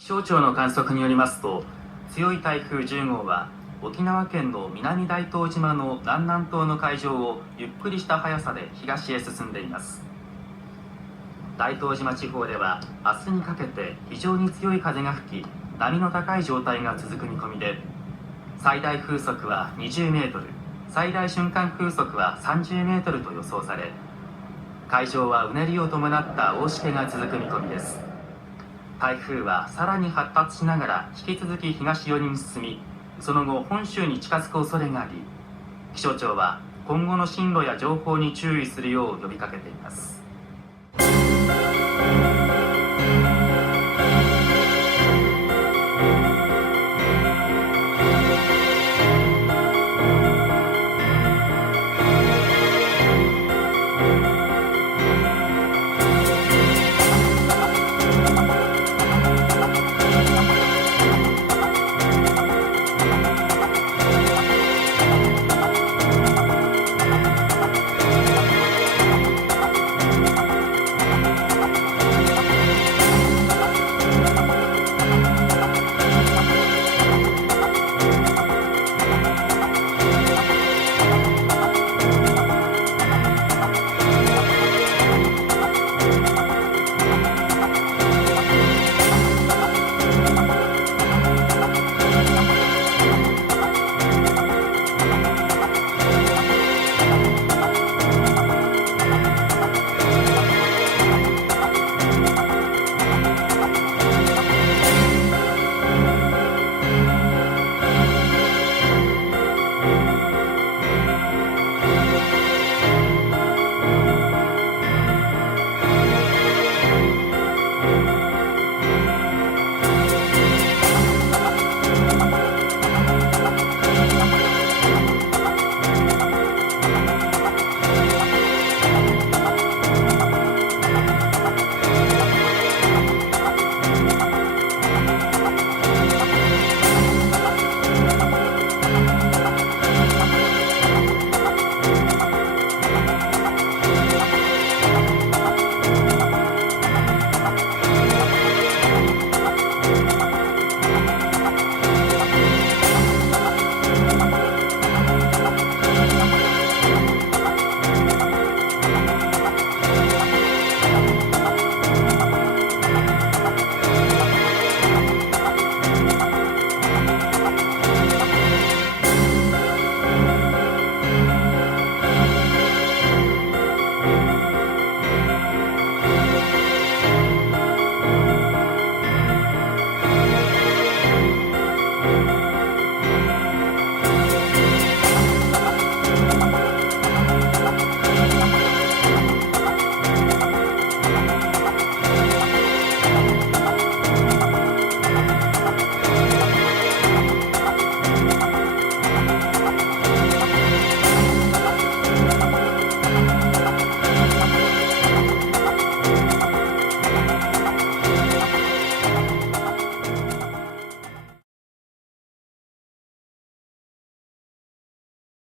気象庁の観測によりますと、強い台風10号は沖縄県の南大東島の南南東の海上をゆっくりした速さで東へ進んでいます。大東島地方では明日にかけて非常に強い風が吹き、波の高い状態が続く見込みで、最大風速は20メートル、最大瞬間風速は30メートルと予想され、海上はうねりを伴った大しけが続く見込みです。台風はさらに発達しながら引き続き東寄りに進み、その後本州に近づく恐れがあり、気象庁は今後の進路や情報に注意するよう呼びかけています。